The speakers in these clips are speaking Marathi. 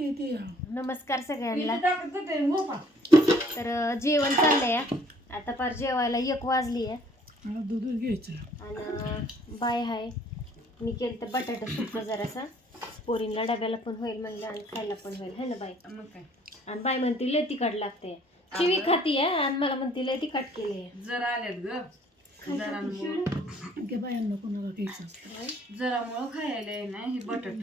नमस्कार सगळ्यांना तर जेवण चाललंय आता फार जेवायला एक वाजली आहे आणि बाय हाय मी केलं बटाटा तर बटाट जरासा पोरींना डब्याला पण होईल म्हणलं आणि खायला पण होईल है ना बाय आणि बाय म्हणते लय तिखट लागते चिवी खाती आहे आणि मला म्हणते लय तिकट केले जरा आल्या जरा कोणा जरामुळं आहे ना हे बटाट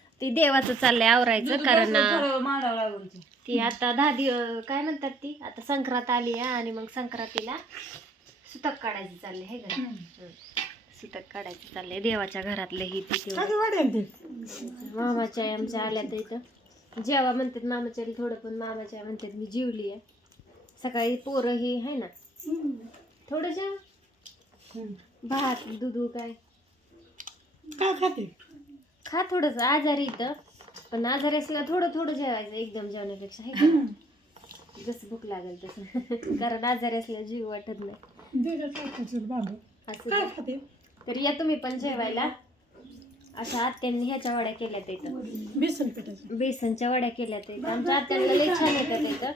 ती देवाच चाललंय आवरायचं कारण ती था था था था आता दहा काय म्हणतात ती आता संक्रांत आली आहे आणि मग संक्रांतीला सुतक काढायचं सुतक काढायचं चाललंय देवाच्या घरातले ते मामाच्या आमच्या आल्या जेव्हा म्हणतात मामाच्या थोडं पण मामाच्या म्हणतात मी जिवली आहे सकाळी पोर ही आहे ना थोडश्या भात दुधू काय खाते खा थोडस आजारी इथं पण आजारी असल्या थोडं थोडं जेवायचं एकदम जेवण्यापेक्षा जसं भूक लागेल तस कारण आजारी असल्या जीव वाटत नाही तर या तुम्ही पण जेवायला अशा आत्यांनी ह्याच्या वड्या केल्या ते बेसनच्या वड्या केल्या ते आमच्या आत्यांना लई छान येतात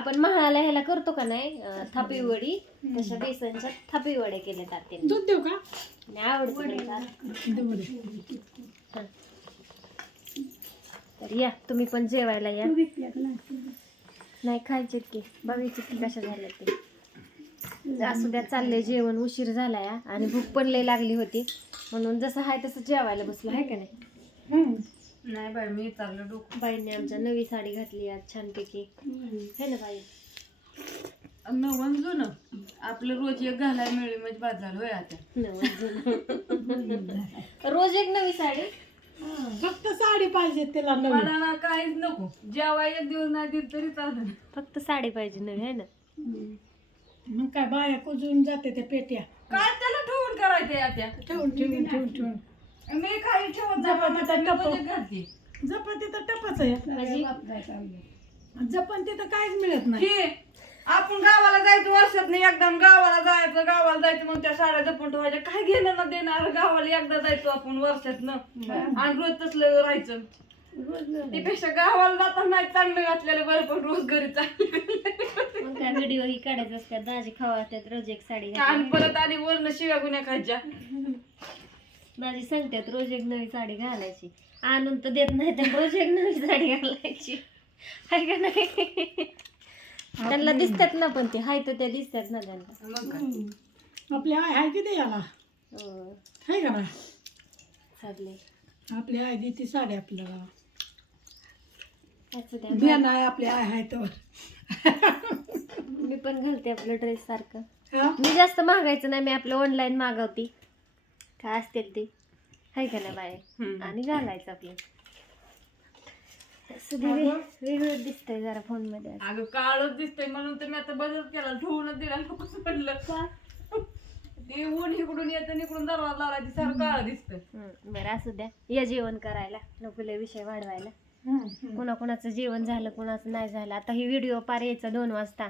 आपण महाला ह्याला करतो का नाही थापी वडी तशा बेसनच्या थापी वड्या केल्या आत्यांनी आवडतो तुम्ही पण जेवायला या नाही खायचे की बघायचे की कशा झाल्या ते असू द्या चालले जेवण उशीर झालाय आणि भूक पण लय लागली होती म्हणून जसं आहे तसं जेवायला बसलं आहे का नाही नाही बाई मी चाललो डोक बाईने आमच्या नवी साडी घातली आज छानपैकी आहे ना बाई नवन जुनं आपलं रोज एक घालाय मिळेल म्हणजे बाजार होय आता <ना। laughs> रोज एक नवी साडी फक्त साडी पाहिजे तिला मला काहीच नको जेव्हा एक दिवस नाही दिल तरी चालेल फक्त साडी पाहिजे नवी आहे ना मग काय बाया कुजून जाते त्या पेट्या काय त्याला ठेवून करायचे ठेवून ठेवून ठेवून मी काही ठेवत नाही जपन तिथं टपच आहे जपन तिथं काहीच मिळत नाही आपण गावाला जायचं वर्षात नाही एकदा गावाला जायचं गावाला जायचं मग त्या साड्या जपून ठेवायच्या काय घेणं ना देणार गावाला एकदा जायचो आपण वर्षात न आणि रोज तसल राहायचं ती पेक्षा गावाला जाताना चांगलं घातलेलं बर पण रोज घरी चालली काढायचं असतात दाजी खावा असतात रोज एक साडी आणि परत आधी वर न शिव्या गुन्हा खायच्या दाजी सांगतात रोज एक नवी साडी घालायची आणून तर देत नाही तर रोज एक नवी साडी घालायची हाय का नाही त्यांना दिसतात ना पण ते हाय तर त्या दिसतात ना त्यांना आपल्या आय हाय किती आला हाय का आपल्या आय दि साडे आपलं आपल्या आय हाय तर मी पण घालते आपलं ड्रेस सारखं मी जास्त मागायचं नाही मी आपलं ऑनलाईन मागवते काय असतील ते हाय का ना बाय आणि घालायचं आपलं वेगळं दिसतंय जरा फोन मध्ये अगं काळच दिसतंय म्हणून तर मी आता बदल केला ठेवून दिला ते ऊन इकडून येत इकडून दरवाजा लावायची सर काळ दिसत बरं असू द्या या जेवण करायला नकुले विषय वाढवायला कुणाकुणाचं जेवण झालं कुणाचं नाही झालं आता ही व्हिडिओ पार यायचा दोन वाजता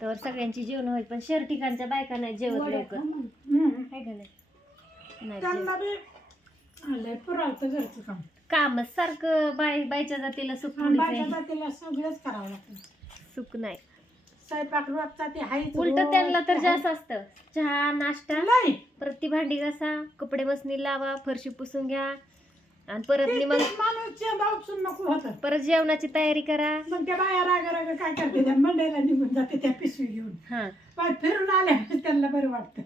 तर सगळ्यांची जेवण होईल पण शेर ठिकाणच्या बायकांना जेवत नाही का नाही लळे काम सारग बाई बायचा जातीला सुकवडी बाईच्या जातीला सगळच करावं नाही उलट त्यानला तर जास्त असतं चहा नाश्ता नाही प्रति भांडी घासा कपडे बसणी लावा फरशी पुसून घ्या आणि परतनी मग माणूसचं परत जेवणाची तयारी करा मग त्या बाया बायरा रागरग काय करते त्या मंडायला निघून जाते त्या पीसवी घेऊन हां बाय फिरून आले केलं बर वाटतं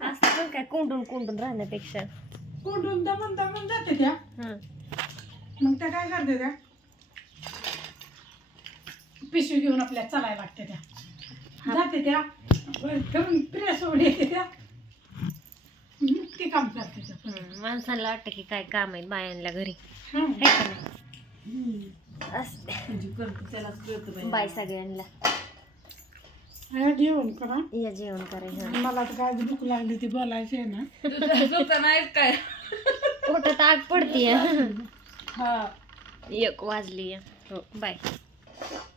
बसलं काय कुंडून कुंडून राहण्यापेक्षा कोंडून दाम दामून जाते त्या मग त्या काय करते त्या पिशवी घेऊन आपल्या त्या जाते त्या त्या ते काम करते माणसाला वाटत की काय काम आहे बायांना घरी असते त्याला बाय सगळ्यांना जेवण कराय जेवण करायचं मला काय भूक लागली ती बोलायची नायच काय मोठा ताक पडतीय हा हो बाय